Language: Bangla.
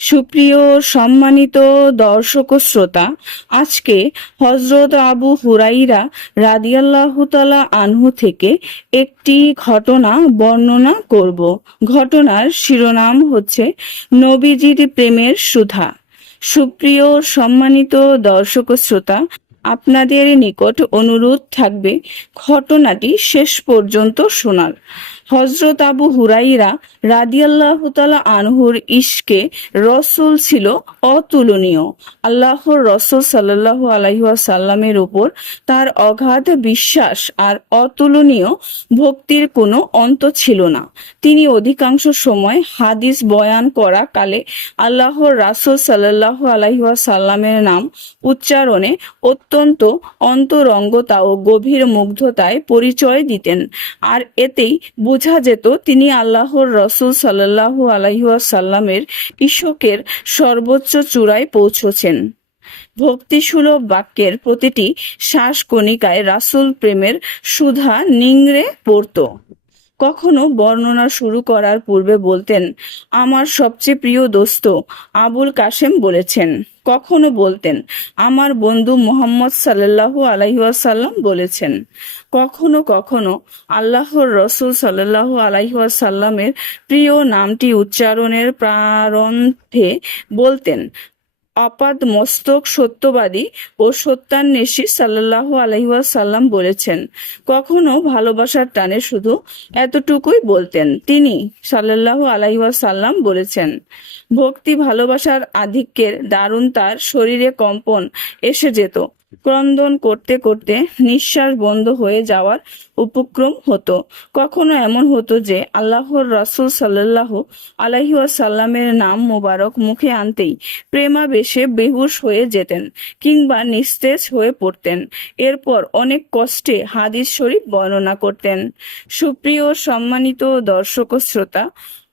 সুপ্রিয় সম্মানিত দর্শক শ্রোতা, আজকে হজরত আবু হুরাইরা রাদিয়াল্লাহু তাআলা আনহু থেকে একটি ঘটনা বর্ণনা করব। ঘটনার শিরোনাম হচ্ছে নবীজির প্রেমের সুধা। সুপ্রিয় সম্মানিত দর্শক শ্রোতা, আপনাদের নিকট অনুরোধ থাকবে ঘটনাটি শেষ পর্যন্ত শোনার। হজরত আবু হুরাইরা রাদিয়াল্লাহ আনহুর ইশকে রসুল ছিল অতুলনীয়। আল্লাহর রসুল সাল্লাহ আলাইসাল্লামের উপর তার অগাধ বিশ্বাস আর অতুলনীয় ভক্তির কোনো অন্ত ছিল না। তিনি অধিকাংশ সময় হাদিস বয়ান করা কালে আল্লাহর রাসুল সাল্লাহ আলাইসাল্লামের নাম উচ্চারণে অত্যন্ত অন্তরঙ্গতা ও গভীর মুগ্ধতায় পরিচয় দিতেন। আর এতেই বোঝা যেত তিনি আল্লাহর রসুল সাল্লাহ আলাইসাল্লামের ইশকের সর্বোচ্চ চূড়ায় পৌঁছেছেন। ভক্তিসুলভ বাক্যের প্রতিটি শ্বাস কণিকায় রাসুল প্রেমের সুধা নিংড়ে পড়ত। কখনো বর্ণনা শুরু করার পূর্বে বলতেন, আমার সবচেয়ে প্রিয় দোস্ত আবুল কাশেম বলেছেন। কখনো বলতেন। আমার বন্ধু মোহাম্মদ সাল্লাহ আলাইহাসাল্লাম বলেছেন, কখনো কখনো আল্লাহর রসুল সাল্লাহ আলাইহাসাল্লামের প্রিয় নামটি উচ্চারণের প্রারম্ভে বলতেন আপাদ মস্তক সত্যবাদী ও সত্যান্বেষী সাল্লাহ আলহিহাসাল্লাম বলেছেন। কখনো ভালোবাসার টানে শুধু এতটুকুই বলতেন। তিনি সাল্লাহ আলহিহাসাল্লাম বলেছেন, ভক্তি ভালোবাসার আধিক্যের দারুণ তার শরীরে কম্পন এসে যেত। ক্রন্দন করতে করতে নিঃশ্বাস বন্ধ হয়ে যাওয়ার উপক্রম হতো। কখনো এমন হতো যে আল্লাহর রাসুল সাল্লাহ আলাইসাল্লামের নাম মোবারক মুখে আনতেই প্রেমাবেশে বেহুশ হয়ে যেতেন কিংবা নিস্তেজ হয়ে পড়তেন। এরপর অনেক কষ্টে হাদিস শরীফ বর্ণনা করতেন। সুপ্রিয় সম্মানিত দর্শক শ্রোতা